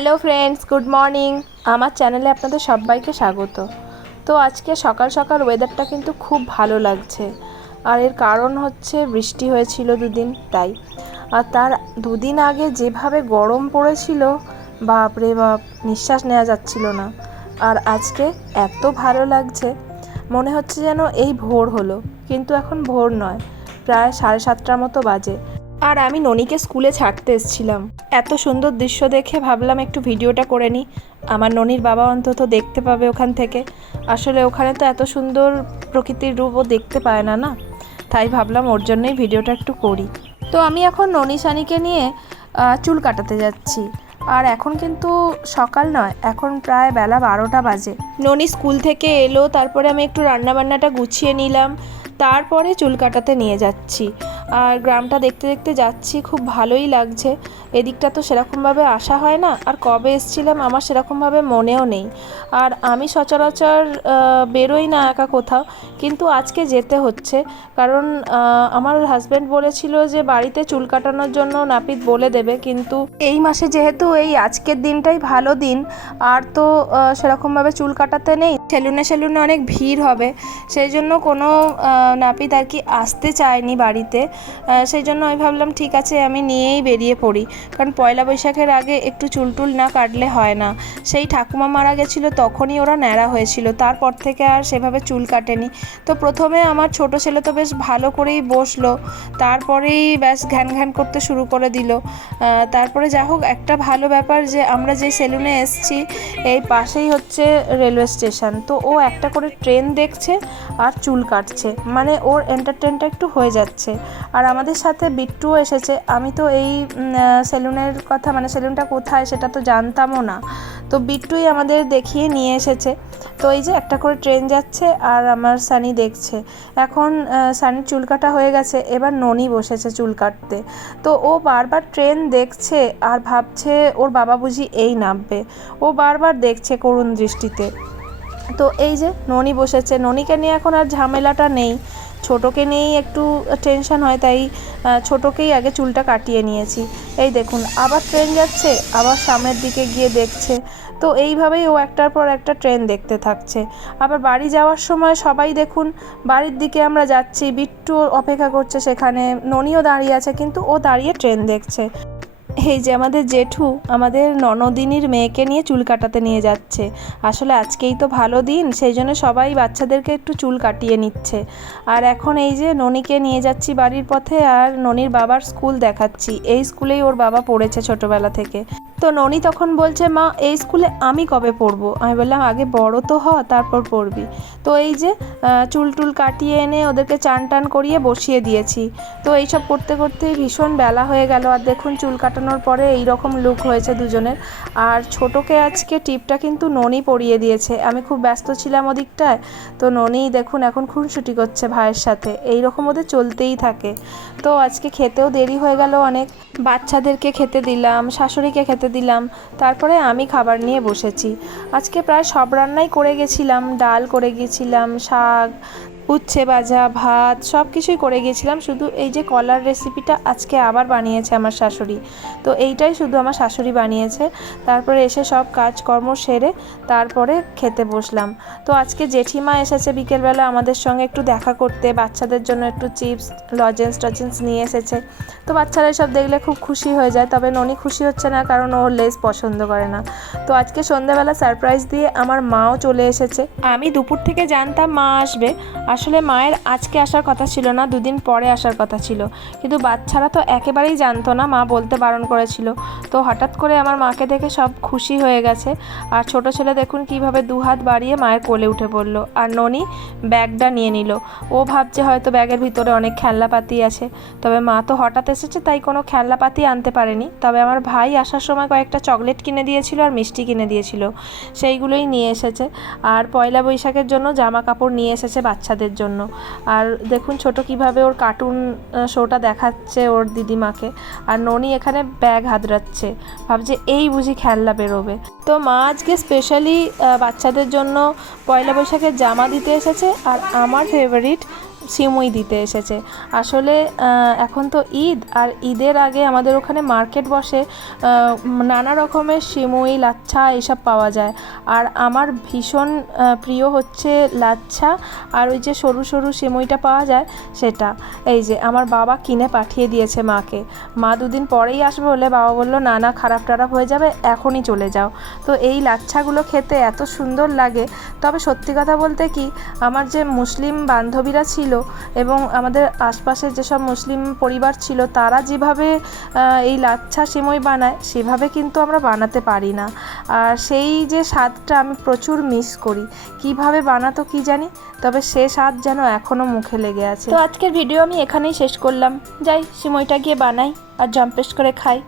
Hello friends, good morning. আমার চ্যানেলে আপনাদের সবাইকে স্বাগত। তো আজকে সকাল সকাল ওয়েদারটা কিন্তু খুব ভালো লাগছে, আর এর কারণ হচ্ছে বৃষ্টি হয়েছিল দুদিন, তাই। আর তার দুদিন আগে যেভাবে গরম পড়েছিল, বাপরে বাপ, নিঃশ্বাস নেওয়া যাচ্ছিল না। আর আজকে এত ভালো লাগছে, মনে হচ্ছে যেন এই ভোর হলো, কিন্তু এখন ভোর নয়, প্রায় 7:30টার মতো বাজে। আর আমি ননিকে স্কুলে ছাড়তে এসেছিলাম। এত সুন্দর দৃশ্য দেখে ভাবলাম একটু ভিডিওটা করে নিই, আমার ননির বাবা অন্তত দেখতে পাবে ওখান থেকে। আসলে ওখানে তো এত সুন্দর প্রকৃতির রূপও দেখতে পায় না, তাই ভাবলাম ওর জন্যই ভিডিওটা একটু করি। তো আমি এখন ননি সানিকে নিয়ে চুল কাটাতে যাচ্ছি। আর এখন কিন্তু সকাল নয়, এখন প্রায় বেলা 12টা বাজে। ননি স্কুল থেকে এলো, তারপরে আমি একটু রান্নাবান্নাটা গুছিয়ে নিলাম, তারপরে চুল কাটাতে নিয়ে যাচ্ছি। আর গ্রামটা দেখতে দেখতে যাচ্ছি, খুব ভালোই লাগছে। এদিকটা তো সেরকমভাবে আসা হয় না, আর কবে এসেছিলাম আমার সেরকমভাবে মনেও নেই। আর আমি সচরাচর বেরোই না একা কোথাও, কিন্তু আজকে যেতে হচ্ছে, কারণ আমার হাজব্যান্ড বলেছিল যে বাড়িতে চুল কাটানোর জন্য নাপিত বলে দেবে, কিন্তু এই মাসে যেহেতু এই আজকের দিনটাই ভালো দিন, আর তো সেরকমভাবে চুল কাটাতে নেই, সেলুনে অনেক ভিড় হবে, সেই জন্য কোনো নাপিত আর কি আসতে চায়নি বাড়িতে। সেই জন্য আমি ভাবলাম ঠিক আছে, আমি নিয়েই বেরিয়ে পড়ি, কারণ পয়লা বৈশাখের আগে একটু চুল না কাটলে হয় না। সেই ঠাকুমা মারা গেছিলো, তখনই ওরা ন্যাড়া হয়েছিল, তারপর থেকে আর সেভাবে চুল কাটেনি। তো প্রথমে আমার ছোট ছেলে তো বেশ ভালো করেই বসলো, তারপরেই ব্যাস ঘ্যান ঘ্যান করতে শুরু করে দিল। তারপরে যা হোক, একটা ভালো ব্যাপার যে আমরা যেই সেলুনে এসছি এই পাশেই হচ্ছে রেলওয়ে স্টেশন, তো ও একটা করে ট্রেন দেখছে আর চুল কাটছে, মানে ওর এন্টারটেনটা একটু হয়ে যাচ্ছে। আর আমাদের সাথে বিট্টুও এসেছে। আমি তো এই সেলুনের কথা, মানে সেলুনটা কোথায় সেটা তো জানতামও না, তো বিট্টুই আমাদের দেখিয়ে নিয়ে এসেছে। তো এই যে একটা করে ট্রেন যাচ্ছে আর আমার সানি দেখছে। এখন সানির চুল কাটা হয়ে গেছে, এবার ননি বসেছে চুল কাটতে। তো ও বারবার ট্রেন দেখছে আর ভাবছে ওর বাবা বুঝি এই নামবে, ও বারবার দেখছে করুণ দৃষ্টিতে। তো এই যে ননি বসেছে, ননিকে নিয়ে এখন আর ঝামেলাটা নেই, ছোটোকে নিয়েই একটু টেনশন হয়, তাই ছোটোকেই আগে চুলটা কাটিয়ে নিয়েছি। এই দেখুন, আবার ট্রেন যাচ্ছে, আবার সামনের দিকে গিয়ে দেখছে। তো এইভাবেই ও একটার পর একটা ট্রেন দেখতে থাকছে। আবার বাড়ি যাওয়ার সময় সবাই দেখুন বাড়ির দিকে আমরা যাচ্ছি, বিট্টু অপেক্ষা করছে সেখানে, ননিও দাঁড়িয়ে আছে, কিন্তু ও দাঁড়িয়ে ট্রেন দেখছে। এই যে আমাদের জেঠু আমাদের ননদিনীর মেয়েকে নিয়ে চুল কাটাতে নিয়ে যাচ্ছে। আসলে আজকেই তো ভালো দিন, সেই জন্য সবাই বাচ্চাদেরকে একটু চুল কাটিয়ে নিচ্ছে। আর এখন এই যে ননিকে নিয়ে যাচ্ছি বাড়ির পথে, আর ননির বাবার স্কুল দেখাচ্ছি। এই স্কুলেই ওর বাবা পড়েছে ছোটোবেলা থেকে। তো ননি তখন বলছে, মা এই স্কুলে আমি কবে পড়বো? আমি বললাম আগে বড় তো হ, তারপর পড়বি। তো এই যে চুল কাটিয়ে এনে ওদেরকে চান টান করিয়ে বসিয়ে দিয়েছি। তো এইসব করতে করতেই ভীষণ বেলা হয়ে গেল। আর দেখুন চুল কাটানোর পরে এই রকম লুক হয়েছে দুজনের। আর ছোটোকে আজকে টিপটা কিন্তু ননি পরিয়ে দিয়েছে, আমি খুব ব্যস্ত ছিলাম ওদিকটায়। তো ননি দেখুন এখন খুনসুটি করছে ভাইয়ের সাথে, এই রকম ওদের চলতেই থাকে। তো আজকে খেতেও দেরি হয়ে গেল অনেক, বাচ্চাদেরকে খেতে দিলাম, শাশুড়িকে খেতে দিলাম, তারপরে আমি খাবার নিয়ে বসেছি। আজকে প্রায় সব রান্নাই করে গেছিলাম, ডাল করে গিয়েছিলাম, শাক, উচ্ছে ভাজা, ভাত, সব কিছুই করে গিয়েছিলাম। শুধু এই যে কলার রেসিপিটা আজকে আবার বানিয়েছে আমার শাশুড়ি, তো এইটাই শুধু আমার শাশুড়ি বানিয়েছে। তারপরে এসে সব কাজকর্ম সেরে তারপরে খেতে বসলাম। তো আজকে জেঠিমা এসেছে বিকেলবেলা আমাদের সঙ্গে একটু দেখা করতে, বাচ্চাদের জন্য একটু চিপস লজেন্স নিয়ে এসেছে। তো বাচ্চারা এসব দেখলে খুব খুশি হয়ে যায়, তবে ননি খুশি হচ্ছে না, কারণ ও লেস পছন্দ করে না। তো আজকে সন্ধ্যাবেলা সারপ্রাইজ দিয়ে আমার মাও চলে এসেছে। আমি দুপুর থেকে জানতাম মা আসবে, আসলে মায়ের আজকে আসার কথা ছিল না, দুদিন পরে আসার কথা ছিল, কিন্তু বাচ্চারা তো একেবারেই জানতো না, মা বলতে বারণ করেছিল। তো হঠাৎ করে আমার মাকে দেখে সব খুশি হয়ে গেছে। আর ছোট ছেলে দেখুন কিভাবে দুহাত বাড়িয়ে মায়ের কোলে উঠে পড়লো। আর ননি ব্যাগটা নিয়ে নিল, ও ভাবছে হয়তো ব্যাগের ভিতরে অনেক খেলনাপাতি আছে। তবে মা তো হঠাৎ এসেছে, তাই কোনো খেলনাপাতি আনতে পারেনি। তবে আমার ভাই আসার সময় কয়েকটা চকলেট কিনে দিয়েছিল আর মিষ্টি কিনে দিয়েছিল, সেইগুলোই নিয়ে এসেছে। আর পয়লা বৈশাখের জন্য জামা কাপড় নিয়ে এসেছে বাচ্চাদের জন্য। আর দেখুন ছোট কিভাবে ওর কার্টুন শোটা দেখাচ্ছে ওর দিদিমাকে, আর ননি এখানে ব্যাগ হাতড়াচ্ছে, ভাবছে এই বুঝি খেলনা বেরোবে। তো মা আজকে স্পেশালি বাচ্চাদের জন্য পয়লা বৈশাখের জামা দিতে এসেছে, আর আমার ফেভারিট সিমুই দিতে এসেছে। আসলে এখন তো ঈদ, আর ঈদের আগে আমাদের ওখানে মার্কেট বসে, নানা রকমের সিমুই, লাচ্ছা এসব পাওয়া যায়। আর আমার ভীষণ প্রিয় হচ্ছে লাচ্ছা, আর ওই যে সরু সরু সিমুইটা পাওয়া যায় সেটা। এই যে আমার বাবা কিনে পাঠিয়ে দিয়েছে মাকে। মা দুদিন পরেই আসবে বলে বাবা বলল না না, খারাপ টারাপ হয়ে যাবে, এখনই চলে যাও। তো এই লাচ্ছাগুলো খেতে এত সুন্দর লাগে। তবে সত্যি কথা বলতে কি, আমার যে মুসলিম বান্ধবীরা ছিল এবং আমাদের আশপাশের যেসব মুসলিম পরিবার ছিল, তারা যেভাবে এই লাচ্ছা সিমুই বানায় সেভাবে কিন্তু আমরা বানাতে পারি না। আর সেই যে স্বাদটা আমি প্রচুর মিস করি। কিভাবে বানাতো কি জানি, তবে সে স্বাদ যেন এখনও মুখে লেগে আছে। তো আজকের ভিডিও আমি এখানেই শেষ করলাম। যাই সিমুইটা গিয়ে বানাই আর জম্পেশ করে খাই।